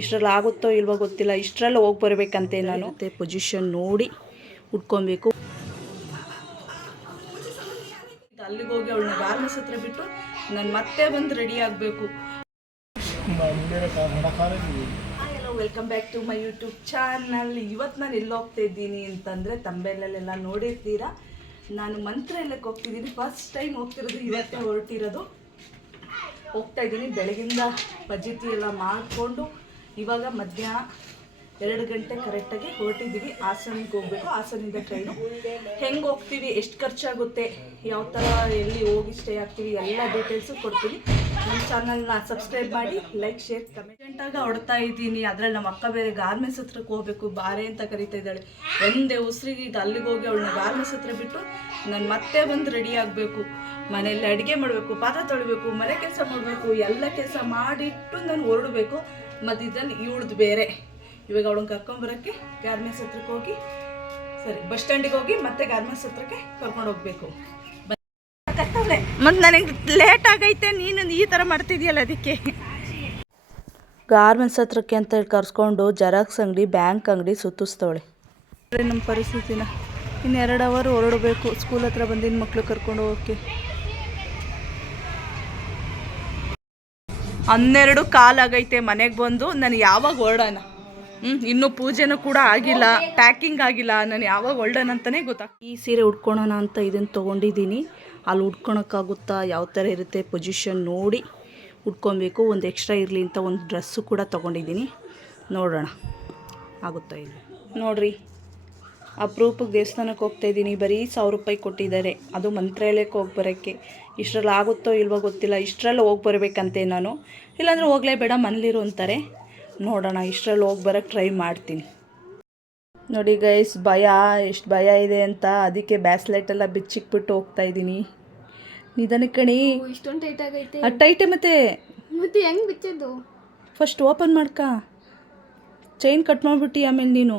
ಇಷ್ಟರಲ್ಲಿ ಆಗುತ್ತೋ ಇಲ್ವೋ ಗೊತ್ತಿಲ್ಲ. ಇಷ್ಟರಲ್ಲಿ ಹೋಗಿ ಬರಬೇಕಂತೆ ನಾನು. ಮತ್ತೆ ಪೊಸಿಷನ್ ನೋಡಿ ಉಟ್ಕೊಬೇಕು. ಅಲ್ಲಿಗೆ ಹೋಗಿ ಅವಳನ್ನ ಗಾರ್ಮೆಂಟ್ಸ್ ಹತ್ರ ಬಿಟ್ಟು ನಾನು ಮತ್ತೆ ಬಂದು ರೆಡಿ ಆಗಬೇಕು. Hello, welcome back to my YouTube channel. ಇವತ್ತು ನಾನು ಎಲ್ಲಿ ಹೋಗ್ತಾ ಇದ್ದೀನಿ ಅಂತಂದರೆ ತಂಬೆಲೆಲ್ಲ ನೋಡಿರ್ತೀರಾ. ನಾನು ಮಂತ್ರಾಲಯಕ್ಕೆ ಹೋಗ್ತಿದ್ದೀನಿ. ಫಸ್ಟ್ ಟೈಮ್ ಹೋಗ್ತಿರೋದು, ಇವತ್ತೇ ಹೊರಟಿರೋದು. ಹೋಗ್ತಾ ಇದ್ದೀನಿ. ಬೆಳಗಿಂದ ಬಜ್ಜಿತಿ ಎಲ್ಲ ಮಾಡಿಕೊಂಡು ಇವಾಗ ಮಧ್ಯಾಹ್ನ 2 ಗಂಟೆ ಕರೆಕ್ಟಾಗಿ ಹೊರಟಿದ್ದೀವಿ. ಹಾಸನಿಗೆ ಹೋಗಬೇಕು. ಹಾಸನಿಂದ ಟ್ರೈನು. ಹೆಂಗೆ ಹೋಗ್ತೀವಿ, ಎಷ್ಟು ಖರ್ಚಾಗುತ್ತೆ, ಯಾವ ಥರ ಎಲ್ಲಿ ಹೋಗಿ ಸ್ಟೇ ಆಗ್ತೀವಿ, ಎಲ್ಲ ಡೀಟೇಲ್ಸು ಕೊಡ್ತೀನಿ. ನಮ್ಮ ಚಾನಲ್ನ ಸಬ್ಸ್ಕ್ರೈಬ್ ಮಾಡಿ, ಲೈಕ್, ಶೇರ್, ಕಮೆಂಟಾಗಿ ಹೊಡ್ತಾ ಇದ್ದೀನಿ. ಅದರಲ್ಲಿ ನಮ್ಮ ಅಕ್ಕ ಬೇರೆ ಗಾರ್ಮೆಂಟ್ಸ್ ಹತ್ರಕ್ಕೆ ಹೋಗಬೇಕು, ಬಾರೆ ಅಂತ ಕರಿತಾ ಇದ್ದಾಳೆ. ಒಂದೇ ಉಸಿರಿಗೆ ಈಗ ಅಲ್ಲಿಗೆ ಹೋಗಿ ಅವಳನ್ನ ಗಾರ್ಮೆಂಟ್ಸ್ ಹತ್ರ ಬಿಟ್ಟು ನಾನು ಮತ್ತೆ ಬಂದು ರೆಡಿ ಆಗಬೇಕು. ಮನೆಯಲ್ಲಿ ಅಡುಗೆ ಮಾಡಬೇಕು, ಪಾತ್ರೆ ತೊಳಿಬೇಕು, ಮನೆ ಕೆಲಸ ಮಾಡಬೇಕು, ಎಲ್ಲ ಕೆಲಸ ಮಾಡಿಟ್ಟು ನಾನು ಹೊರಡಬೇಕು. ಮಧ್ಯದಲ್ಲಿ ಇವಳ್ದು ಬೇರೆ. ಇವಾಗ ಅವಳನ್ನ ಕರ್ಕೊಂಬರೋಕ್ಕೆ ಗಾರ್ಮೆಂಟ್ಸ್ ಹತ್ರಕ್ಕೆ ಹೋಗಿ, ಬಸ್ ಸ್ಟ್ಯಾಂಡಿಗೆ ಹೋಗಿ ಮತ್ತೆ ಗಾರ್ಮೆಂಟ್ಸ್ ಹತ್ರಕ್ಕೆ ಕರ್ಕೊಂಡು ಹೋಗ್ಬೇಕು. ಮತ್ತು ನನಗೆ ಲೇಟ್ ಆಗೈತೆ, ನೀನು ಈ ಥರ ಮಾಡ್ತಿದ್ಯಲ್ಲ, ಅದಕ್ಕೆ ಗಾರ್ಮೆಂಟ್ಸ್ ಹತ್ರಕ್ಕೆ ಅಂತ ಹೇಳಿ ಕರ್ಸ್ಕೊಂಡು ಜೆರಾಕ್ಸ್ ಅಂಗಡಿ, ಬ್ಯಾಂಕ್ ಅಂಗಡಿ ಸುತ್ತಿಸ್ತವಳೆ. ನಮ್ಮ ಪರಿಸ್ಥಿತಿನ ಇನ್ನು 2 ಅವರ್ ಹೊರಡಬೇಕು. ಸ್ಕೂಲ್ ಹತ್ರ ಬಂದಿನ ಮಕ್ಳು ಕರ್ಕೊಂಡು ಹೋಗೋಕ್ಕೆ 12:15 ಆಗೈತೆ. ಮನೆಗೆ ಬಂದು ನಾನು ಯಾವಾಗ ಹೊರಡೋಣ? ಇನ್ನೂ ಪೂಜೆನೂ ಕೂಡ ಆಗಿಲ್ಲ, ಪ್ಯಾಕಿಂಗ್ ಆಗಿಲ್ಲ. ನಾನು ಯಾವಾಗ ಹೊರಡೋಣ ಅಂತಲೇ ಈ ಸೀರೆ ಉಟ್ಕೊಳೋಣ ಅಂತ ಇದನ್ನು ತೊಗೊಂಡಿದ್ದೀನಿ. ಅಲ್ಲಿ ಉಟ್ಕೊಳಕ್ಕಾಗುತ್ತಾ, ಯಾವ ಥರ ಇರುತ್ತೆ, ಪೊಸಿಷನ್ ನೋಡಿ ಉಟ್ಕೊಬೇಕು. ಒಂದು ಎಕ್ಸ್ಟ್ರಾ ಇರಲಿ ಅಂತ ಒಂದು ಡ್ರೆಸ್ಸು ಕೂಡ ತೊಗೊಂಡಿದ್ದೀನಿ. ನೋಡೋಣ ಆಗುತ್ತಾ ಇಲ್ಲ. ನೋಡಿರಿ, ಅಪರೂಪಕ್ಕೆ ದೇವಸ್ಥಾನಕ್ಕೆ ಹೋಗ್ತಾಯಿದ್ದೀನಿ. ಬರೀ 1000 ರೂಪಾಯಿ ಕೊಟ್ಟಿದ್ದಾರೆ, ಅದು ಮಂತ್ರಾಲಯಕ್ಕೆ ಹೋಗಿ ಬರೋಕ್ಕೆ. ಇಷ್ಟರಲ್ಲಿ ಆಗುತ್ತೋ ಇಲ್ವೋ ಗೊತ್ತಿಲ್ಲ. ಇಷ್ಟರಲ್ಲಿ ಹೋಗಿ ಬರಬೇಕಂತೆ ನಾನು. ಇಲ್ಲಾಂದರೆ ಹೋಗಲೇಬೇಡ, ಮನೇಲಿರು ಅಂತಾರೆ. ನೋಡೋಣ, ಇಷ್ಟರಲ್ಲಿ ಹೋಗಿ ಬರೋಕ್ಕೆ ಟ್ರೈ ಮಾಡ್ತೀನಿ. ನೋಡಿ ಗೈಸ್, ಎಷ್ಟು ಭಯ ಇದೆ ಅಂತ. ಅದಕ್ಕೆ ಬ್ಯಾಸ್ಲೆಟೆಲ್ಲ ಬಿಚ್ಚಿಕ್ಬಿಟ್ಟು ಹೋಗ್ತಾಯಿದ್ದೀನಿ. ನಿಧಾನ ಕಣಿ. ಇಷ್ಟೊಂದು ಟೈಟ್ ಆಗೈತೆ. ಟೈಟೇ ಮತ್ತೆ ಹೆಂಗೆ ಬಿಚ್ಚೋದು? ಫಸ್ಟ್ ಓಪನ್ ಮಾಡ್ಕ, ಚೈನ್ ಕಟ್ ಮಾಡಿಬಿಟ್ಟು ಆಮೇಲೆ ನೀನು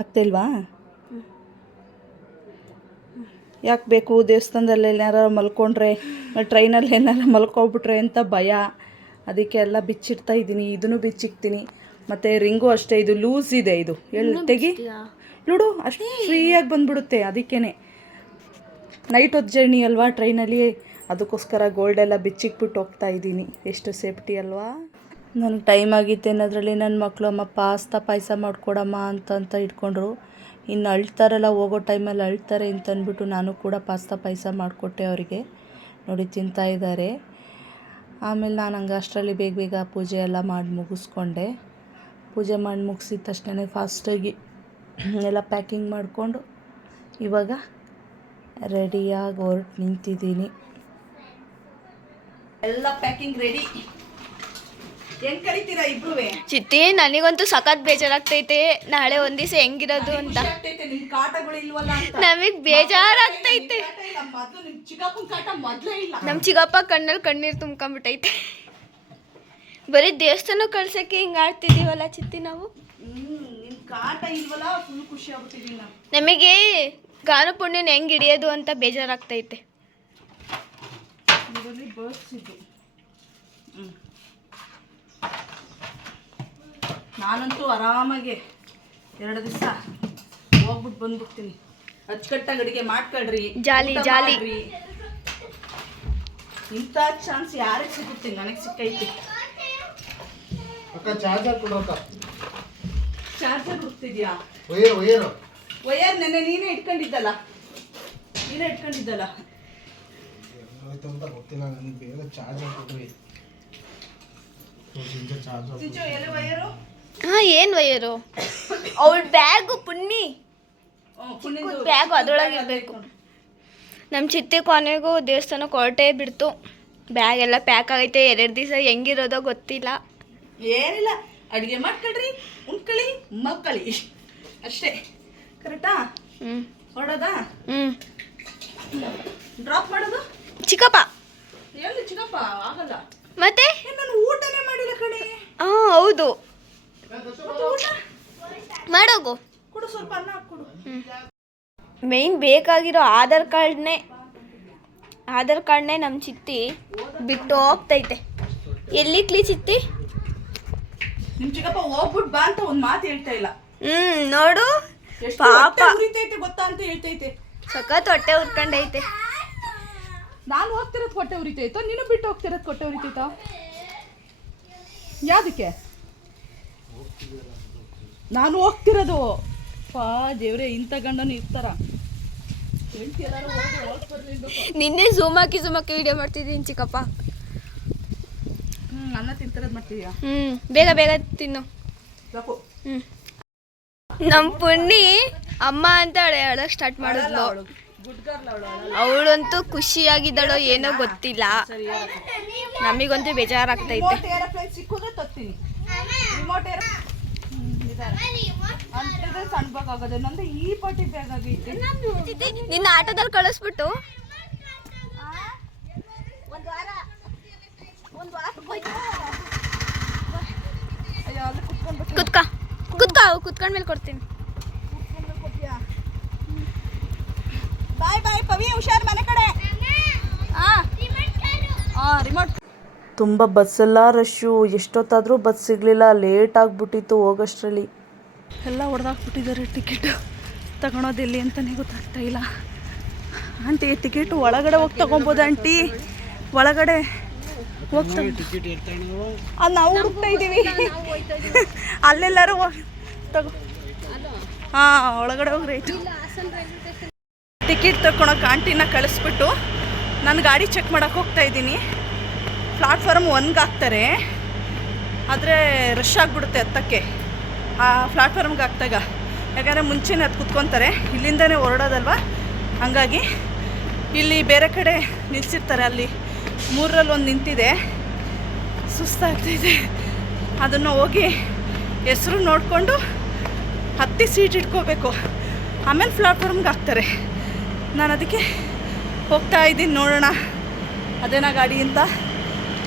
ಆಗ್ತಿಲ್ವಾ? ಯಾಕೆ ಬೇಕು? ದೇವಸ್ಥಾನದಲ್ಲಿ ಏನಾರು ಮಲ್ಕೊಂಡ್ರೆ, ಟ್ರೈನಲ್ಲಿ ಏನಾರು ಮಲ್ಕೊಬಿಟ್ರೆ ಅಂತ ಭಯ. ಅದಕ್ಕೆ ಎಲ್ಲ ಬಿಚ್ಚಿಡ್ತಾ ಇದ್ದೀನಿ. ಇದನ್ನು ಬಿಚ್ಚಿಕ್ತೀನಿ. ಮತ್ತು ರಿಂಗು ಅಷ್ಟೇ, ಇದು ಲೂಸ್ ಇದೆ. ಇದು ತೆಗಿ ನೋಡು, ಅಷ್ಟು ಫ್ರೀಯಾಗಿ ಬಂದುಬಿಡುತ್ತೆ. ಅದಕ್ಕೇ ನೈಟ್ ಹೊತ್ತು ಜರ್ನಿ ಅಲ್ವಾ ಟ್ರೈನಲ್ಲಿ, ಅದಕ್ಕೋಸ್ಕರ ಗೋಲ್ಡೆಲ್ಲ ಬಿಚ್ಚಿಕ್ಬಿಟ್ಟು ಹೋಗ್ತಾ ಇದ್ದೀನಿ. ಎಷ್ಟು ಸೇಫ್ಟಿ ಅಲ್ವಾ? ನನಗೆ ಟೈಮ್ ಆಗಿತ್ತು ಅನ್ನೋದ್ರಲ್ಲಿ ನನ್ನ ಮಕ್ಕಳು ಅಮ್ಮ ಪಾಯಸ ಮಾಡಿಕೊಡಮ್ಮ ಅಂತ ಇಟ್ಕೊಂಡ್ರು. ಇನ್ನು ಅಳ್ತಾರಲ್ಲ, ಹೋಗೋ ಟೈಮಲ್ಲಿ ಅಳ್ತಾರೆ ಅಂತ ಅಂದ್ಬಿಟ್ಟು ನಾನು ಕೂಡ ಪಾಯಸ ಮಾಡಿಕೊಟ್ಟೆ ಅವರಿಗೆ. ನೋಡಿ ತಿಂತಾ ಇದ್ದಾರೆ. ಆಮೇಲೆ ನಾನು ಹಂಗೆ ಅಷ್ಟರಲ್ಲಿ ಬೇಗ ಪೂಜೆ ಎಲ್ಲ ಮಾಡಿ ಮುಗಿಸ್ಕೊಂಡೆ. ಪೂಜೆ ಮಾಡಿ ಮುಗಿಸಿದ ತಕ್ಷಣ ಫಾಸ್ಟಾಗಿ ಎಲ್ಲ ಪ್ಯಾಕಿಂಗ್ ಮಾಡಿಕೊಂಡು ಇವಾಗ ರೆಡಿಯಾಗಿ ಹೊರಟು ನಿಂತಿದ್ದೀನಿ. ಎಲ್ಲ ಪ್ಯಾಕಿಂಗ್ ರೆಡಿ. ಹೆಂಗ್ ಕರಿತೀರಾ ಇಬ್ರು? ಚಿತ್ತಿ, ನನಗಂತೂ ಸಖತ್ ಬೇಜಾರಾಗ್ತೈತೆ. ನಾಳೆ ಒಂದ್ ದಿವಸ ಹೆಂಗಿರೋದು ಅಂತ. ನಮಗ್ ಬೇಜಾರಾಗ್ತೈತೆ. ನಮ್ ಚಿಕ್ಕಪ್ಪ ಕಣ್ಣಲ್ಲಿ ಕಣ್ಣೀರು ತುಂಬ್ಕೊಂಡ್ಬಿಟ್ಟೈತೆ. ಬರೀ ದೇವಸ್ಥಾನ ಕಳ್ಸಕ್ಕೆ ಹಿಂಗ ಆಡ್ತಿದೀವಲ್ಲ ಚಿತ್ತಿ ನಾವು. ನಮಗೆ ಗಾನ ಪುಣ್ಯನ ಹೆಂಗ್ ಹಿಡಿಯೋದು ಅಂತ ಬೇಜಾರಾಗ್ತೈತೆ. ನಾನಂತೂ ಆರಾಮಾಗಿ 2 ದಿವಸ ಹೋಗ್ಬಿಟ್ಟು ಬಂದ್ಬಿಡ್ತೀನಿ. ಅಚ್ಚುಕಟ್ಟಾಗಿ ಅಡುಗೆ ಮಾಡ್ಕೊಳ್ರಿ, ಜಾಲಿ. ಇಂಥ ಚಾನ್ಸ್ ಯಾರಿಗೆ ಸಿಗುತ್ತೆ? ನನಗೆ ಸಿಕ್ಕೈತಿ. ಚಾರ್ಜರ್ ಹುಡ್ತಿದ್ಯಾ? ವಯರ್ ನೆನ್ನೆ ನೀನೇ ಇಟ್ಕೊಂಡಿದ್ದಲ್ಲ. ಏನ್ ವಯರು? ಅವಳ ಬ್ಯಾಗು ಪುಣ್ಣಿ ಬ್ಯಾಗು ಅದ್ರೊಳಗೆ ಇರಬೇಕು. ನಮ್ಮ ಚಿತ್ತಿ ಕೊನೆಗೂ ದೇವಸ್ಥಾನಕ್ಕೆ ಹೊರಟೇ ಬಿಡ್ತು. ಬ್ಯಾಗ್ ಎಲ್ಲ ಪ್ಯಾಕ್ ಆಗೈತೆ. 2 ದಿವಸ ಹೆಂಗಿರೋದೋ ಗೊತ್ತಿಲ್ಲ. ಏನಿಲ್ಲ, ಅಡುಗೆ ಮಾಡ್ಕೊಳ್ರಿ, ಉಣ್ಕೊಳ್ಳಿ, ಮಕ್ಕಳಿ ಅಷ್ಟೇ. ಕರೆಕ್ಟಾ? ಹೊಡೋದಾ? ಡ್ರಾಪ್ ಮಾಡೋದು ಚಿಕ್ಕಪ್ಪ. ಎಲ್ಲಿ ಚಿಕ್ಕಪ್ಪ? ಆಗಲ್ಲ. ಮತ್ತೆ ನಾನು ಊಟನೇ ಮಾಡಿಲ್ಲ ಕಣೆ. ಹೌದು, ಮಾಡೋಗು. ಕೊಡು, ಸ್ವಲ್ಪ ಅನ್ನ ಹಾಕ್ಕೊಡು. ಮೇಯ್ನ್ ಬೇಕಾಗಿರೋ ಆಧಾರ್ ಕಾರ್ಡ್ನೇ ನಮ್ಮ ಚಿತ್ತಿ ಬಿಟ್ಟು ಹೋಗ್ತೈತೆ. ಎಲ್ಲಿ ಚಿತ್ತಿ? ನಿಮ್ ಚಿಕ್ಕಪ್ಪ ಹೋಗ್ಬಿಟ್ಟು ಬಾ ಅಂತ ಒಂದ್ ಮಾತು ಹೇಳ್ತಾ ಇಲ್ಲ. ನೋಡು ಪಾಪ ಉರಿತೈತೆ ಗೊತ್ತಾ ಅಂತ ಹೇಳ್ತೈತೆ. ಸಖತ್ ಹೊಟ್ಟೆ ಉರ್ಕೊಂಡೈತೆ. ನಾನು ಹೋಗ್ತಿರೋದು ಹೊಟ್ಟೆ ಉರಿತೈತೋ, ನೀನು ಬಿಟ್ಟು ಹೋಗ್ತಿರೋದು ಹೊಟ್ಟೆ ಉರಿತೈತೋ? ಯಾವ್ದಕ್ಕೆ ನಾನು ಹೋಗ್ತಿರೋದು? ದೇವ್ರೆ, ಇಂಥ ಗಂಡನು ಇರ್ತಾರ? ನಿನ್ನೆ ಝೂಮ್ ಹಾಕಿ ವಿಡಿಯೋ ಮಾಡ್ತಿದ್ದೀನಿ ಚಿಕ್ಕಪ್ಪ. ಅನ್ನ ತಿಂತಿರೋದು ಮಾಡ್ತೀಯಾ? ಬೇಗ ಬೇಗ ತಿನ್ನು. ನಮ್ಮ ಪುಣ್ಣಿ ಅಮ್ಮ ಅಂತ ಹೇಳಕ್ ಸ್ಟಾರ್ಟ್ ಮಾಡಿದ್ಲು. ಅವಳಂತೂ ಖುಷಿಯಾಗಿದ್ದಾಳೋ ಏನೋ ಗೊತ್ತಿಲ್ಲ, ನಮಗಂತೂ ಬೇಜಾರಾಗ್ತೈತೆ. ನಿನ್ನ ಆಟೋದಲ್ಲಿ ಕಳಿಸ್ಬಿಟ್ಟು ಕುತ್ಕೊಂಡ್ಮೇಲೆ ಕೊಡ್ತೀನಿ. ಬಾಯ್ ಬಾಯ್ ಪವಿ, ಹುಷಾರ್ ಮನೆ ಕಡೆ. ರಿಮೋಟ್. ತುಂಬ ಬಸ್ಸೆಲ್ಲ ರಶ್ಶು, ಎಷ್ಟೊತ್ತಾದರೂ ಬಸ್ ಸಿಗಲಿಲ್ಲ, ಲೇಟ್ ಆಗಿಬಿಟ್ಟಿತ್ತು ಹೋಗೋಷ್ಟರಲ್ಲಿ. ಎಲ್ಲ ಹೊಡೆದಾಕ್ಬಿಟ್ಟಿದ್ದಾರೆ. ಟಿಕೆಟ್ ತಗೊಳೋದೆಲ್ಲಿ ಅಂತಲೇ ಗೊತ್ತಾಗ್ತಾ ಇಲ್ಲ. ಆಂಟಿ ಟಿಕೆಟ್ ಒಳಗಡೆ ಹೋಗಿ ತಗೊಬೋದು ಆಂಟಿ, ಒಳಗಡೆ ಹೋಗ್ತಾ ನಾವು ಹುಡುಕ್ತಾ ಇದ್ದೀವಿ. ಅಲ್ಲೆಲ್ಲರೂ ತಗೋ. ಒಳಗಡೆ ಹೋಗಿ ರೈಟು. ಟಿಕೆಟ್ ತಗೊಳಕ್ಕೆ ಆಂಟಿನ ಕಳಿಸ್ಬಿಟ್ಟು ನಾನು ಗಾಡಿ ಚೆಕ್ ಮಾಡೋಕೆ ಹೋಗ್ತಾ ಇದ್ದೀನಿ. ಪ್ಲಾಟ್ಫಾರ್ಮ್ 1ಗೆ ಹಾಕ್ತಾರೆ, ಆದರೆ ರಶ್ ಆಗಿಬಿಡುತ್ತೆ ಹತ್ತಕ್ಕೆ. ಆ ಪ್ಲಾಟ್ಫಾರ್ಮ್ಗೆ ಹಾಕ್ದಾಗ ಯಾಕಂದರೆ ಮುಂಚೆನೇ ಅದು ಕುತ್ಕೊತಾರೆ, ಇಲ್ಲಿಂದನೇ ಹೊರಡೋದಲ್ವ, ಹಂಗಾಗಿ ಇಲ್ಲಿ ಬೇರೆ ಕಡೆ ನಿಲ್ಲಿಸಿರ್ತಾರೆ. ಅಲ್ಲಿ 3ರಲ್ಲಿ 1 ನಿಂತಿದೆ, ಸುಸ್ತಾಗ್ತಿದೆ. ಅದನ್ನು ಹೋಗಿ ಹೆಸರು ನೋಡಿಕೊಂಡು ಹತ್ತಿ ಸೀಟ್ ಇಟ್ಕೋಬೇಕು, ಆಮೇಲೆ ಪ್ಲಾಟ್ಫಾರ್ಮ್ಗೆ ಹಾಕ್ತಾರೆ. ನಾನು ಅದಕ್ಕೆ ಹೋಗ್ತಾ ಇದ್ದೀನಿ, ನೋಡೋಣ ಅದೇನಾ ಗಾಡಿ ಅಂತ.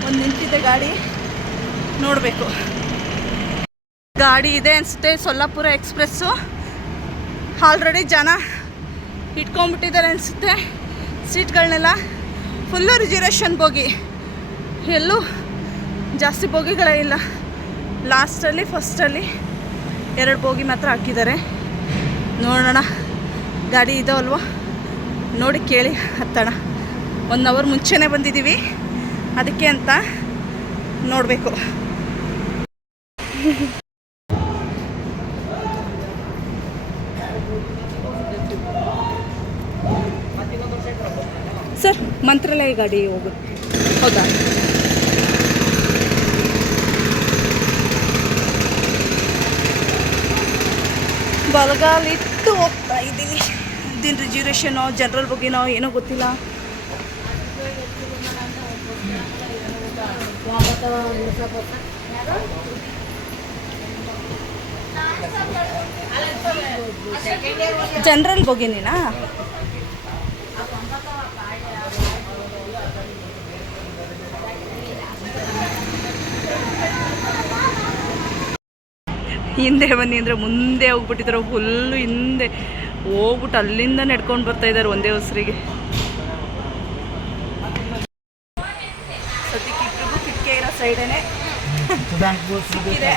ಒಂದು ನಿಂತಿದೆ ಗಾಡಿ, ನೋಡಬೇಕು. ಗಾಡಿ ಇದೆ ಅನಿಸುತ್ತೆ, ಸೊಲ್ಲಾಪುರ ಎಕ್ಸ್ಪ್ರೆಸ್ಸು. ಆಲ್ರೆಡಿ ಜನ ಇಟ್ಕೊಂಡ್ಬಿಟ್ಟಿದ್ದಾರೆ ಅನಿಸುತ್ತೆ ಸೀಟ್ಗಳನ್ನೆಲ್ಲ. ಫುಲ್ಲು ರಿಸರ್ವೇಷನ್ ಬೋಗಿ, ಎಲ್ಲೂ ಜಾಸ್ತಿ ಬೋಗಿಗಳೇ ಇಲ್ಲ. ಲಾಸ್ಟಲ್ಲಿ ಫಸ್ಟಲ್ಲಿ 2 ಬೋಗಿ ಮಾತ್ರ ಹಾಕಿದ್ದಾರೆ. ನೋಡೋಣ ಗಾಡಿ ಇದಾವಲ್ವ, ನೋಡಿ ಕೇಳಿ ಹತ್ತೋಣ. 1 ಅವರ್ ಮುಂಚೆನೇ ಬಂದಿದ್ದೀವಿ, ಅದಕ್ಕೆ ಅಂತ ನೋಡಬೇಕು. ಸರ್, ಮಂತ್ರಾಲಯ ಗಾಡಿ ಹೋಗುತ್ತೆ, ಹೌದಾ? ಬಲಗಾಲಿಟ್ಟು ಹೋಗ್ತಾ ಇದ್ದೀನಿ. ದಿನ ರಿಸರ್ವೇಷನೋ ಜನರಲ್ ಬಗ್ಗೆನೋ ಏನೋ ಗೊತ್ತಿಲ್ಲ. ಜನರಲ್ ಬಗ್ಗೆನೇನಾ? ಹಿಂದೆ ಬನ್ನಿ ಅಂದರೆ ಮುಂದೆ ಹೋಗ್ಬಿಟ್ಟಿದ್ದಾರೆ, ಫುಲ್ಲು ಹಿಂದೆ ಹೋಗ್ಬಿಟ್ಟು ಅಲ್ಲಿಂದ ನಡ್ಕೊಂಡು ಬರ್ತಾ ಇದ್ದಾರೆ ಒಂದೇ ಹೊಸರಿಗೆ. ಸದ್ಯಕ್ಕೆ ಇಬ್ಬರಿಗೂ ಕಿಟಕಿ ಇರೋ ಸೈಡೇನೆ ಇದೆ,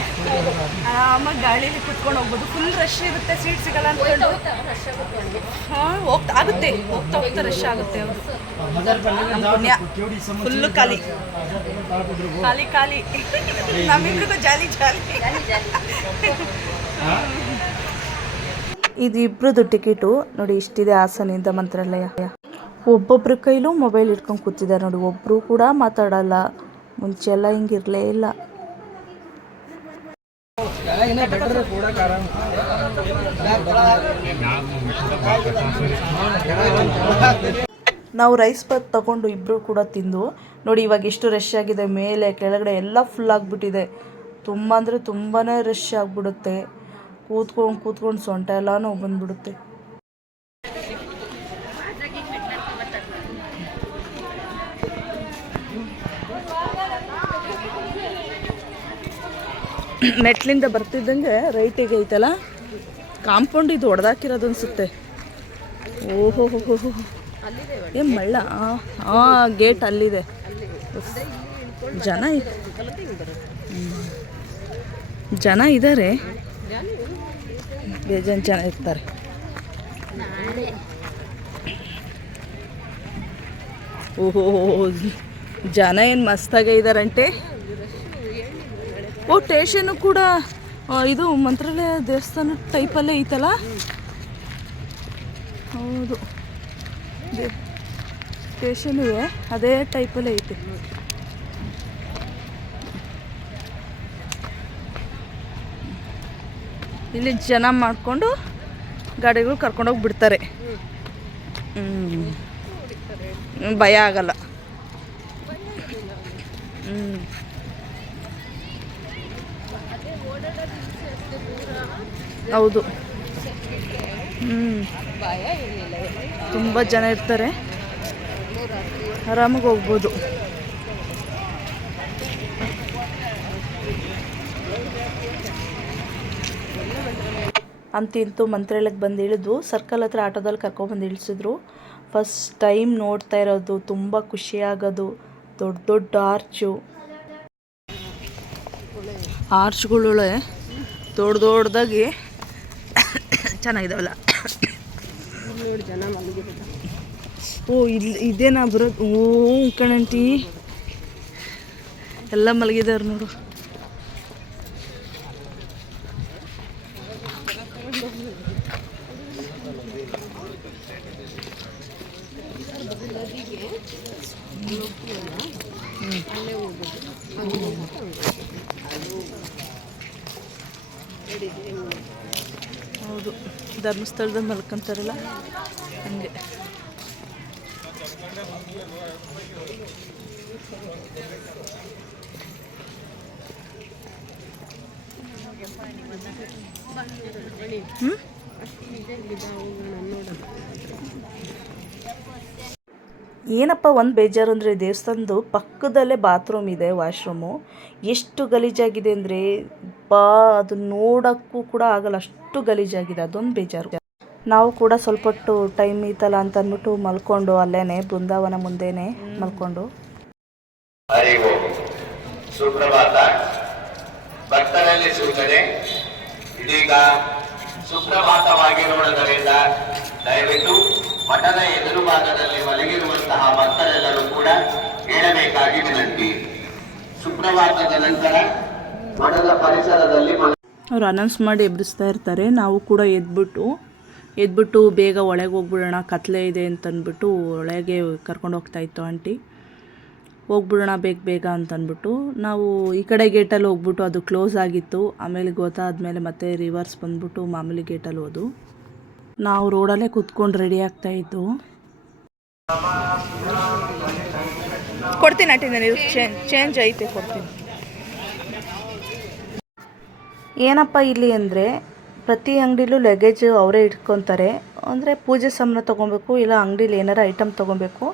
ಆರಾಮಾಗಿ ಗಾಳೀಲಿ ಕುತ್ಕೊಂಡು ಹೋಗ್ಬೋದು. ಫುಲ್ ರಶ್ ಇರುತ್ತೆ, ಸೀಟ್ ಸಿಗಲ್ಲ ಅಂದ್ಕೊಂಡು. ಹೋಗ್ತಾ ಹೋಗ್ತಾ ರಶ್ ಆಗುತ್ತೆ. ನಮ್ಮ ಪುಣ್ಯ ಫುಲ್ಲು ಖಾಲಿ ನಮ್ಮಿಬ್ರಿಗೂ ಜಾಲಿ. ಇದು ಇಬ್ರದ್ದು ಟಿಕೆಟು ನೋಡಿ, ಇಷ್ಟಿದೆ ಹಾಸನಿಂದ ಮಂತ್ರಾಲಯ. ಒಬ್ಬೊಬ್ರ ಕೈಲೂ ಮೊಬೈಲ್ ಇಟ್ಕೊಂಡು ಕೂತಿದ್ದಾರೆ ನೋಡಿ, ಒಬ್ಬರು ಕೂಡ ಮಾತಾಡಲ್ಲ. ಮುಂಚೆಲ್ಲ ಹಿಂಗಿರಲೇ ಇಲ್ಲ. ನಾವು ರೈಸ್ ಬಾತ್ ತಗೊಂಡು ಇಬ್ಬರು ಕೂಡ ತಿಂದು ನೋಡಿ, ಇವಾಗ ಎಷ್ಟು ರಶ್ ಆಗಿದೆ. ಮೇಲೆ ಕೆಳಗಡೆ ಎಲ್ಲ ಫುಲ್ ಆಗಿಬಿಟ್ಟಿದೆ. ತುಂಬ ಅಂದರೆ ತುಂಬಾ ರಶ್ ಆಗಿಬಿಡುತ್ತೆ. ಕೂತ್ಕೊಂಡು ಸೊಂಟ ಎಲ್ಲನೂ ಬಂದ್ಬಿಡುತ್ತೆ. ಮೆಟ್ಲಿಂದ ಬರ್ತಿದ್ದಂಗೆ ರೈಟಿಗೆ ಐತಲ್ಲ ಕಾಂಪೌಂಡ್, ಇದು ಹೊಡೆದಾಕಿರೋದು ಅನಿಸುತ್ತೆ. ಓಹೋ ಏನು ಮಳ್ಳ ಹಾಂ ಗೇಟ್ ಅಲ್ಲಿದೆ. ಜನ ಇದ್ದಾರೆ, ಬೇಜಾನ್ ಜನ ಇರ್ತಾರೆ. ಓಹೋ ಜನ ಏನು ಮಸ್ತಾಗೆ ಇದ್ದಾರಂತೆ. ಓ ಸ್ಟೇಷನ್ನು ಕೂಡ ಇದು ಮಂತ್ರಾಲಯ ದೇವಸ್ಥಾನ ಟೈಪಲ್ಲೇ ಐತಲ್ಲ. ಹೌದು, ಸ್ಟೇಷನು ಅದೇ ಟೈಪಲ್ಲೇ ಐತೆ. ಇಲ್ಲಿ ಜನ ಮಾಡಿಕೊಂಡು ಗಾಡಿಗಳು ಕರ್ಕೊಂಡೋಗಿ ಬಿಡ್ತಾರೆ. ಭಯ ಆಗಲ್ಲ. ಹೌದು. ತುಂಬ ಜನ ಇರ್ತಾರೆ, ಆರಾಮಾಗಿ ಹೋಗ್ಬೋದು. ಅಂತಿಂತೂ ಮಂತ್ರಾಲಯಕ್ಕೆ ಬಂದು ಇಳಿದು ಸರ್ಕಲ್ ಹತ್ರ ಆಟೋದಲ್ಲಿ ಕರ್ಕೊಬಂದು ಇಳಿಸಿದ್ರು. ಫಸ್ಟ್ ಟೈಮ್ ನೋಡ್ತಾ ಇರೋದು, ತುಂಬ ಖುಷಿಯಾಗೋದು. ದೊಡ್ಡ ದೊಡ್ಡ ಆರ್ಚ್ಗಳು ದೊಡ್ಡ ದೊಡ್ಡದಾಗಿ ಚೆನ್ನಾಗಿದಾವಲ್ಲ. ಓ ಇಲ್ಲಿ ಇದೇನಾ ಬರೋದು? ಓ ಕಣಂಟಿ ಎಲ್ಲ ಮಲಗಿದಾರೆ ನೋಡು. ಹೌದು, ಧರ್ಮಸ್ಥಳದಲ್ಲಿ ಮಲ್ಕೊಂತಾರಲ್ಲ ಹಂಗೆ. ಏನಪ್ಪ ಒಂದು ಬೇಜಾರು ಅಂದರೆ ದೇವಸ್ಥಾನದ ಪಕ್ಕದಲ್ಲೇ ಬಾತ್ರೂಮ್ ಇದೆ, ವಾಶ್ರೂಮು. ಎಷ್ಟು ಗಲೀಜಾಗಿದೆ ಅಂದರೆ ಅದು ನೋಡೋಕ್ಕೂ ಕೂಡ ಆಗಲ್ಲ, ಅಷ್ಟು ಗಲೀಜಾಗಿದೆ. ಅದೊಂದು ಬೇಜಾರು. ನಾವು ಕೂಡ ಸ್ವಲ್ಪ ಹೊತ್ತು ಟೈಮ್ ಇತ್ತಲ್ಲ ಅಂತ ಅಂದ್ಬಿಟ್ಟು ಮಲ್ಕೊಂಡು ಅಲ್ಲೇನೆ ಬೃಂದಾವನ ಮುಂದೆನೆ ಮಲ್ಕೊಂಡು. ಸುಪ್ರಭಾತ. ಭಕ್ತರಲ್ಲಿ ಸೂಚನೆ, ಇದೀಗ ಸುಪ್ರಭಾತವಾಗಿರುವುದರಿಂದ ದಯವಿಟ್ಟು ಮಠದ ಎದುರು ಭಾಗದಲ್ಲಿ ಮಲಗಿರುವಂತಹ ಭಕ್ತರೆಲ್ಲರೂ ಕೂಡ ಹೇಳಬೇಕಾಗಿ ವಿನಂತಿ. ಸುಪ್ರಭಾತದ ನಂತರ ಮಠದ ಪರಿಸರದಲ್ಲಿ ಅವ್ರು ಅನೌನ್ಸ್ ಮಾಡಿ ಎಬ್ಬಿಸ್ತಾ ಇರ್ತಾರೆ. ನಾವು ಕೂಡ ಎದ್ಬಿಟ್ಟು ಬೇಗ ಒಳಗೆ ಹೋಗ್ಬಿಡೋಣ, ಕತ್ಲೆ ಇದೆ ಅಂತಂದ್ಬಿಟ್ಟು ಒಳಗೆ ಕರ್ಕೊಂಡು ಹೋಗ್ತಾಯಿತ್ತು ಆಂಟಿ. ಹೋಗ್ಬಿಡೋಣ ಬೇಗ ಅಂತಂದ್ಬಿಟ್ಟು ನಾವು ಈ ಕಡೆ ಗೇಟಲ್ಲಿ ಹೋಗ್ಬಿಟ್ಟು ಅದು ಕ್ಲೋಸ್ ಆಗಿತ್ತು. ಆಮೇಲೆ ಗೊತ್ತಾದ್ಮೇಲೆ ಮತ್ತೆ ರಿವರ್ಸ್ ಬಂದ್ಬಿಟ್ಟು ಮಾಮೂಲಿ ಗೇಟಲ್ಲಿ ಹೋದು. ನಾವು ರೋಡಲ್ಲೇ ಕೂತ್ಕೊಂಡು ರೆಡಿ ಆಗ್ತಾಯಿದ್ದು. ಕೊಡ್ತೀನಿ ಆಂಟಿ, ನಾನು ಚೇಂಜ್ ಐತೆ ಕೊಡ್ತೀನಿ. ಏನಪ್ಪ ಇಲ್ಲಿ ಅಂದರೆ ಪ್ರತಿ ಅಂಗಡಿಲೂ ಲಗೇಜ್ ಅವರೇ ಇಟ್ಕೊತಾರೆ. ಅಂದರೆ ಪೂಜೆ ಸಾಮಾನು ತೊಗೊಬೇಕು, ಇಲ್ಲ ಅಂಗಡೀಲಿ ಏನಾರು ಐಟಮ್ ತೊಗೊಬೇಕು,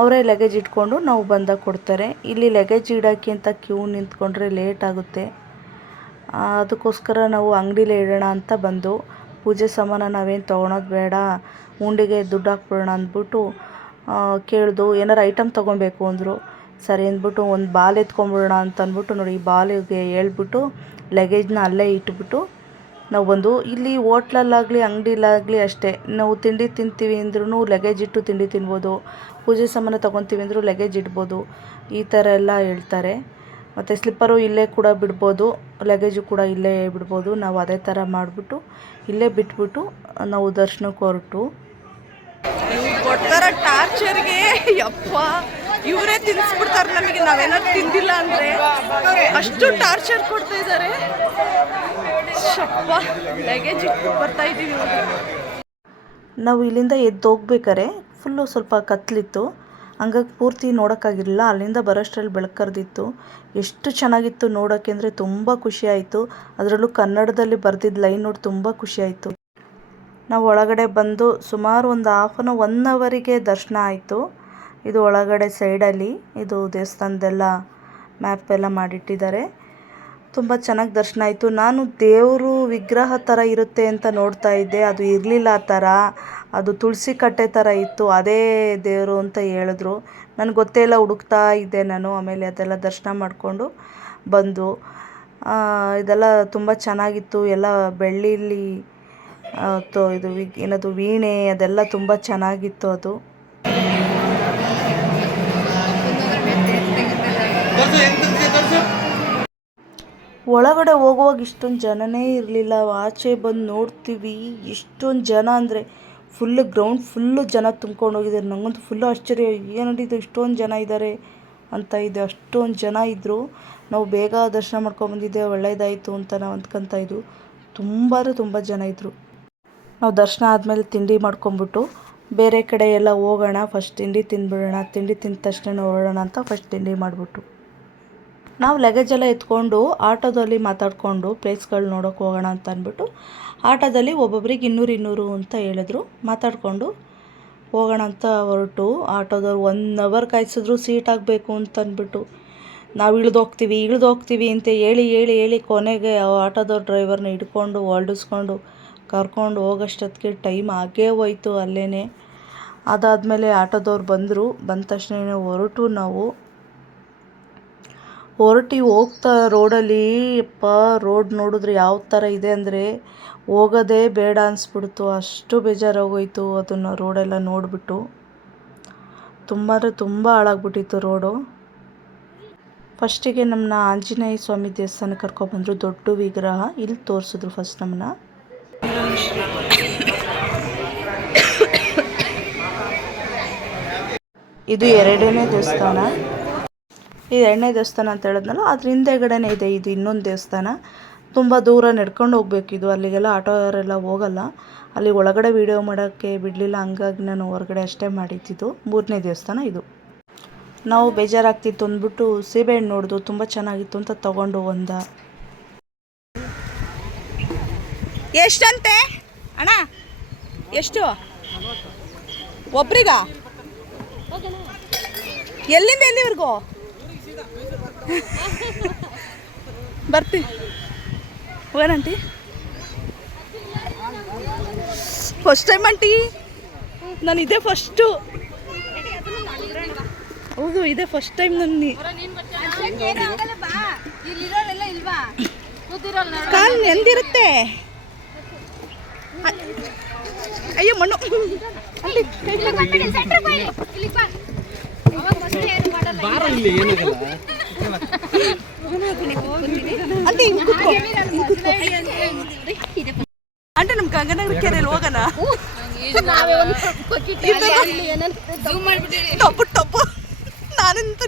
ಅವರೇ ಲಗೇಜ್ ಇಟ್ಕೊಂಡು ನಾವು ಬಂದಾಗ ಕೊಡ್ತಾರೆ. ಇಲ್ಲಿ ಲಗೇಜ್ ಇಡೋಕ್ಕೆ ಅಂತ ಕ್ಯೂ ನಿಂತ್ಕೊಂಡ್ರೆ ಲೇಟ್ ಆಗುತ್ತೆ. ಅದಕ್ಕೋಸ್ಕರ ನಾವು ಅಂಗಡೀಲೇ ಇಡೋಣ ಅಂತ ಬಂದು, ಪೂಜೆ ಸಾಮಾನು ನಾವೇನು ತೊಗೊಳೋದು ಬೇಡ, ಉಂಡಿಗೆ ದುಡ್ಡು ಹಾಕ್ಬಿಡೋಣ ಅಂದ್ಬಿಟ್ಟು ಕೇಳ್ದು. ಏನಾರು ಐಟಮ್ ತೊಗೊಬೇಕು ಅಂದರು. ಸರಿ ಅಂದ್ಬಿಟ್ಟು ಒಂದು ಬಾಲ್ ಎತ್ಕೊಂಬಿಡೋಣ ಅಂತ ಅಂದ್ಬಿಟ್ಟು ನೋಡಿ, ಈ ಬಾಲಿಗೆ ಹೇಳ್ಬಿಟ್ಟು ಲಗೇಜ್ನ ಅಲ್ಲೇ ಇಟ್ಬಿಟ್ಟು ನಾವು ಬಂದು. ಇಲ್ಲಿ ಹೋಟ್ಲಲ್ಲಾಗಲಿ ಅಂಗಡಿಲಾಗಲಿ ಅಷ್ಟೇ, ನಾವು ತಿಂಡಿ ತಿಂತೀವಿ ಅಂದ್ರೂ ಲಗೇಜ್ ಇಟ್ಟು ತಿಂಡಿ ತಿನ್ಬೋದು, ಪೂಜೆ ಸಾಮಾನು ತೊಗೊತೀವಿ ಅಂದರೂ ಲಗೇಜ್ ಇಡ್ಬೋದು, ಈ ಥರ ಎಲ್ಲ ಹೇಳ್ತಾರೆ. ಮತ್ತು ಸ್ಲಿಪ್ಪರು ಇಲ್ಲೇ ಕೂಡ ಬಿಡ್ಬೋದು, ಲಗೇಜು ಕೂಡ ಇಲ್ಲೇ ಬಿಡ್ಬೋದು. ನಾವು ಅದೇ ಥರ ಮಾಡಿಬಿಟ್ಟು ಇಲ್ಲೇ ಬಿಟ್ಬಿಟ್ಟು ನಾವು ದರ್ಶನಕ್ಕೆ ಹೊರಟು. ಕೊಡ್ತಾರ ಟಾರ್ಚರ್ಗೆ ಯಪ್ಪ, ಇವರೇ ತಿನ್ನಿಸ್ಬಿಡ್ತಾರೆ ನಮಗೆ, ನಾವೇನಾದ್ರು ತಿಂದಿಲ್ಲ ಅಂದರೆ ಅಷ್ಟು ಟಾರ್ಚರ್ ಕೊಡ್ತಾ ಇದ್ದಾರೆ. ಶಪ್ಪ, ಲಗೇಜ್ ಇಟ್ಟು ಬರ್ತಾ ಇದ್ದೀವಿ. ನಾವು ಇಲ್ಲಿಂದ ಎದ್ದು ಹೋಗ್ಬೇಕಾರೆ ಫುಲ್ಲು ಸ್ವಲ್ಪ ಕತ್ಲಿತ್ತು, ಹಂಗಾಗಿ ಪೂರ್ತಿ ನೋಡೋಕ್ಕಾಗಿರಲಿಲ್ಲ. ಅಲ್ಲಿಂದ ಬರೋಷ್ಟರಲ್ಲಿ ಬೆಳಕು ಕರೆದಿತ್ತು. ಎಷ್ಟು ಚೆನ್ನಾಗಿತ್ತು ನೋಡೋಕ್ಕೆ ಅಂದರೆ ತುಂಬ ಖುಷಿಯಾಯಿತು. ಅದರಲ್ಲೂ ಕನ್ನಡದಲ್ಲಿ ಬರೆದಿದ್ದ ಲೈನ್ ನೋಡಿ ತುಂಬ ಖುಷಿಯಾಯಿತು. ನಾವು ಒಳಗಡೆ ಬಂದು ಸುಮಾರು ಒಂದು 1 ಅವರಿಗೆ ದರ್ಶನ ಆಯಿತು. ಇದು ಒಳಗಡೆ ಸೈಡಲ್ಲಿ ಇದು ದೇವಸ್ಥಾನದೆಲ್ಲ ಮ್ಯಾಪ್ ಎಲ್ಲ ಮಾಡಿಟ್ಟಿದ್ದಾರೆ. ತುಂಬ ಚೆನ್ನಾಗಿ ದರ್ಶನ ಆಯಿತು. ನಾನು ದೇವರು ವಿಗ್ರಹ ಥರ ಇರುತ್ತೆ ಅಂತ ನೋಡ್ತಾ ಇದ್ದೆ, ಅದು ಇರಲಿಲ್ಲ ಆ ಥರ. ಅದು ತುಳಸಿ ಕಟ್ಟೆ ಥರ ಇತ್ತು, ಅದೇ ದೇವರು ಅಂತ ಹೇಳಿದ್ರು. ನನಗೆ ಗೊತ್ತೇ ಇಲ್ಲ, ಹುಡುಕ್ತಾ ಇದ್ದೆ ನಾನು. ಆಮೇಲೆ ಅದೆಲ್ಲ ದರ್ಶನ ಮಾಡಿಕೊಂಡು ಬಂದು ಇದೆಲ್ಲ ತುಂಬ ಚೆನ್ನಾಗಿತ್ತು. ಎಲ್ಲ ಬೆಳ್ಳಿಲಿ ಇದು ಏನದು ವೀಣೆ ಅದೆಲ್ಲ ತುಂಬ ಚೆನ್ನಾಗಿತ್ತು. ಅದು ಒಳಗಡೆ ಹೋಗುವಾಗ ಇಷ್ಟೊಂದು ಜನನೇ ಇರಲಿಲ್ಲ. ಆಚೆ ಬಂದು ನೋಡ್ತೀವಿ ಎಷ್ಟೊಂದು ಜನ ಅಂದರೆ ಗ್ರೌಂಡ್ ಫುಲ್ಲು ಜನ ತುಂಬ್ಕೊಂಡು ಹೋಗಿದ್ದಾರೆ. ನನಗಂತೂ ಫುಲ್ಲು ಆಶ್ಚರ್ಯ, ಏನಿದು ಇಷ್ಟೊಂದು ಜನ ಇದ್ದಾರೆ ಅಂತ ಇದೆ. ಅಷ್ಟೊಂದು ಜನ ಇದ್ದರು. ನಾವು ಬೇಗ ದರ್ಶನ ಮಾಡ್ಕೊಂಬಂದಿದ್ದೆ, ಒಳ್ಳೆಯದಾಯಿತು ಅಂತ ನಾವು ಅಂದ್ಕೊತಾ ಇದ್ವು. ತುಂಬ ಜನ ಇದ್ದರು. ನಾವು ದರ್ಶನ ಆದಮೇಲೆ ತಿಂಡಿ ಮಾಡ್ಕೊಂಬಿಟ್ಟು ಬೇರೆ ಕಡೆ ಎಲ್ಲ ಹೋಗೋಣ, ಫಸ್ಟ್ ತಿಂಡಿ ತಿಂದ್ಬಿಡೋಣ, ತಿಂಡಿ ತಿಂದ ತಕ್ಷಣ ಹೊರಡೋಣ ಅಂತ ಫಸ್ಟ್ ತಿಂಡಿ ಮಾಡಿಬಿಟ್ಟು ನಾವು ಲಗೇಜ್ ಎಲ್ಲ ಎತ್ಕೊಂಡು ಆಟೋದಲ್ಲಿ ಮಾತಾಡಿಕೊಂಡು ಪ್ಲೇಸ್ಗಳು ನೋಡೋಕೆ ಹೋಗೋಣ ಅಂತ ಅಂದ್ಬಿಟ್ಟು ಆಟೋದಲ್ಲಿ ಒಬ್ಬೊಬ್ರಿಗೆ 200 ಅಂತ ಹೇಳಿದ್ರು. ಮಾತಾಡಿಕೊಂಡು ಹೋಗೋಣ ಅಂತ ಹೊರಟು ಆಟೋದವ್ರು 1 ಅವರ್ ಕಾಯಿಸಿದ್ರು ಸೀಟ್ ಆಗಬೇಕು ಅಂತ ಅಂದ್ಬಿಟ್ಟು. ನಾವು ಇಳಿದು ಹೋಗ್ತೀವಿ ಅಂತ ಹೇಳಿ ಕೊನೆಗೆ ಆಟೋದವ್ರ ಡ್ರೈವರ್ನ ಹಿಡ್ಕೊಂಡು ಹೊರಡಿಸ್ಕೊಂಡು ಕರ್ಕೊಂಡು ಹೋಗೋಷ್ಟೊತ್ತಿಗೆ ಟೈಮ್ ಆಗೇ ಹೋಯ್ತು ಅಲ್ಲೇ. ಅದಾದಮೇಲೆ ಆಟೋದವ್ರು ಬಂದರು. ಬಂದ ತಕ್ಷಣ ನಾವು ಹೋಗ್ತಾ ರೋಡಲ್ಲಿ ರೋಡ್ ನೋಡಿದ್ರೆ ಯಾವ ಥರ ಇದೆ ಅಂದರೆ ಹೋಗೋದೇ ಬೇಡ ಅನಿಸ್ಬಿಡ್ತು. ಅಷ್ಟು ಬೇಜಾರಾಗೋಯ್ತು ಅದನ್ನು ರೋಡೆಲ್ಲ ನೋಡಿಬಿಟ್ಟು. ತುಂಬ ಹಾಳಾಗ್ಬಿಟ್ಟಿತ್ತು ರೋಡು. ಫಸ್ಟಿಗೆ ನಮ್ಮನ್ನ ಆಂಜನೇಯ ಸ್ವಾಮಿ ದೇವಸ್ಥಾನಕ್ಕೆ ಕರ್ಕೊಬಂದರು. ದೊಡ್ಡ ವಿಗ್ರಹ ಇಲ್ಲಿ ತೋರಿಸಿದ್ರು ಫಸ್ಟ್ ನಮ್ಮನ್ನ. ಇದು 2ನೇ ದೇವಸ್ಥಾನ. ಇದು 2ನೇ ದೇವಸ್ಥಾನ ಅಂತ ಹೇಳಿದ್ನಲ್ಲ, ಅದ್ರ ಹಿಂದೆಗಡೆನೇ ಇದೆ ಇದು ಇನ್ನೊಂದು ದೇವಸ್ಥಾನ. ತುಂಬ ದೂರ ನಡ್ಕೊಂಡು ಹೋಗ್ಬೇಕು ಇದು. ಅಲ್ಲಿಗೆಲ್ಲ ಆಟೋರೆಲ್ಲ ಹೋಗಲ್ಲ. ಅಲ್ಲಿ ಒಳಗಡೆ ವೀಡಿಯೋ ಮಾಡೋಕ್ಕೆ ಬಿಡಲಿಲ್ಲ, ಹಂಗಾಗಿ ನಾನು ಹೊರಗಡೆ ಅಷ್ಟೇ ಮಾಡಿದ್ದು. 3ನೇ ದೇವಸ್ಥಾನ ಇದು. ನಾವು ಬೇಜಾರಾಗ್ತಿತ್ತು ಅಂದ್ಬಿಟ್ಟು ಸೀಬೆಹಣ್ಣು ನೋಡಿದು, ತುಂಬ ಚೆನ್ನಾಗಿತ್ತು ಅಂತ ತಗೊಂಡು ಎಷ್ಟಂತೆ ಅಣ್ಣ? ಎಷ್ಟು ಒಬ್ರಿಗ? ಎಲ್ಲಿಂದ ಎಲ್ಲಿವರೆಗೂ ಬರ್ತೀವಿ? ಹೋಗೋಣಂಟಿ. ಫಸ್ಟ್ ಟೈಮ್ ಆಂಟಿ ನಾನು ಇದೇ ಫಸ್ಟು. ಹೌದು, ಇದೇ ಫಸ್ಟ್ ಟೈಮ್ ನನ್ನ ಕಾಲು ನೆಂದಿರುತ್ತೆ. ಅಯ್ಯೋ ಮಣ್ಣು అంటే ನಮ್ಮ ಗಂಗನಗರ ಕೆರೆಯಲ್ಲಿ ಹೋಗೋಣ. ಟಪ್ಪು ನಾನಂತ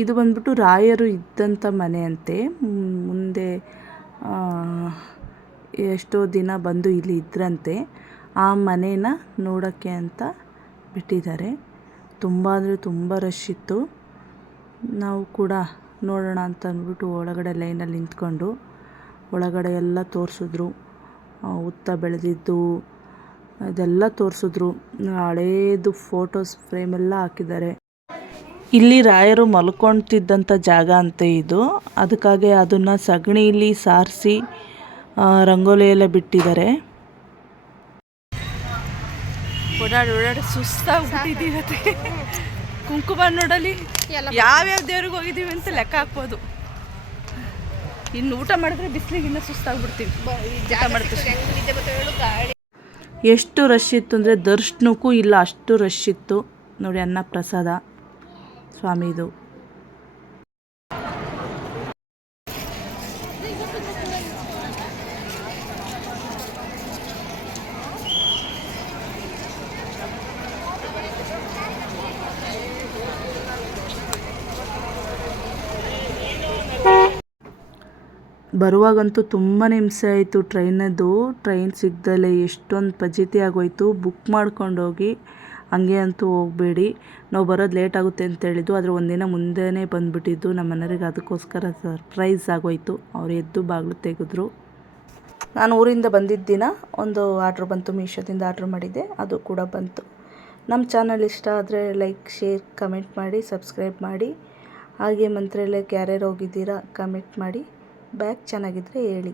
ಇದು ಬಂದ್ಬಿಟ್ಟು ರಾಯರು ಇದ್ದಂಥ ಮನೆ ಅಂತೆ. ಮುಂದೆ ಎಷ್ಟೋ ದಿನ ಬಂದು ಇಲ್ಲಿ ಇದ್ರಂತೆ. ಆ ಮನೇನ ನೋಡೋಕ್ಕೆ ಅಂತ ಬಿಟ್ಟಿದ್ದಾರೆ. ತುಂಬ ಅಂದರೆ ತುಂಬ ರಶ್ ಇತ್ತು. ನಾವು ಕೂಡ ನೋಡೋಣ ಅಂತ ಅಂದ್ಬಿಟ್ಟು ಒಳಗಡೆ ಲೈನಲ್ಲಿ ನಿಂತ್ಕೊಂಡು ಒಳಗಡೆ ಎಲ್ಲ ತೋರಿಸಿದ್ರು. ಹುತ್ತ ಬೆಳೆದಿದ್ದು ಇದೆಲ್ಲ ತೋರಿಸಿದ್ರು. ಹಳೇದು ಫೋಟೋಸ್ ಫ್ರೇಮೆಲ್ಲ ಹಾಕಿದ್ದಾರೆ. ಇಲ್ಲಿ ರಾಯರು ಮಲ್ಕೊಳ್ತಿದ್ದಂಥ ಜಾಗ ಅಂತೆ ಇದು. ಅದಕ್ಕಾಗಿ ಅದನ್ನು ಸಗಣಿಲಿ ಸಾರಿಸಿ ರಂಗೋಲಿ ಎಲ್ಲ ಬಿಟ್ಟಿದ್ದಾರೆ. ಓಡಾಡಿ ಸುಸ್ತಾಗ್ಬಿಟ್ಟಿದ್ದೀವಿ. ಕುಂಕುಮ ನೋಡಲಿ ಯಾವ್ಯಾವ ದೇವ್ರಿಗೆ ಹೋಗಿದ್ದೀವಿ ಅಂತ ಲೆಕ್ಕ ಹಾಕ್ಬೋದು. ಇನ್ನು ಊಟ ಮಾಡಿದ್ರೆ ಬಿಸಿಲಿಗೆ ಇನ್ನೂ ಸುಸ್ತಾಗ್ಬಿಡ್ತೀವಿ. ಊಟ ಮಾಡ್ತೀವಿ. ಎಷ್ಟು ರಶ್ ಇತ್ತು ಅಂದರೆ ದರ್ಶನಕ್ಕೂ ಇಲ್ಲ, ಅಷ್ಟು ರಶ್ ಇತ್ತು ನೋಡಿ. ಅನ್ನ ಪ್ರಸಾದ ಸ್ವಾಮಿದು. ಬರುವಾಗಂತೂ ತುಂಬಾ ಹಿಂಸೆ ಆಯಿತು ಟ್ರೈನದ್ದು. ಟ್ರೈನ್ ಸಿಗ್ದಲೇ ಎಷ್ಟೊಂದು ಫಜೀತಿ ಆಗೋಯ್ತು. ಬುಕ್ ಮಾಡ್ಕೊಂಡೋಗಿ ಹಂಗೆ ಅಂತೂ ಹೋಗಬೇಡಿ. ನಾವು ಬರೋದು ಲೇಟ್ ಆಗುತ್ತೆ ಅಂತ ಹೇಳಿದ್ದು, ಆದರೆ ಒಂದಿನ ಮುಂದೆನೇ ಬಂದುಬಿಟ್ಟಿದ್ದು. ನಮ್ಮ ಮನೆಯವರಿಗೆ ಅದಕ್ಕೋಸ್ಕರ ಸರ್ಪ್ರೈಸ್ ಆಗೋಯ್ತು. ಅವ್ರು ಎದ್ದು ಬಾಗಿಲು ತೆಗೆದ್ರು. ನಾನು ಊರಿಂದ ಬಂದಿದ್ದ ದಿನ ಒಂದು ಆರ್ಡ್ರ್ ಬಂತು, ಮೀಶೋದಿಂದ ಆರ್ಡ್ರ್ ಮಾಡಿದ್ದೆ, ಅದು ಕೂಡ ಬಂತು. ನಮ್ಮ ಚಾನಲ್ ಇಷ್ಟ ಆದರೆ ಲೈಕ್, ಶೇರ್, ಕಮೆಂಟ್ ಮಾಡಿ, ಸಬ್ಸ್ಕ್ರೈಬ್ ಮಾಡಿ. ಹಾಗೆ ಮಂತ್ರಾಲಯಕ್ಕೆ ಯಾರ್ಯಾರು ಹೋಗಿದ್ದೀರಾ ಕಮೆಂಟ್ ಮಾಡಿ. ಬ್ಯಾಗ್ ಚೆನ್ನಾಗಿದ್ರೆ ಹೇಳಿ.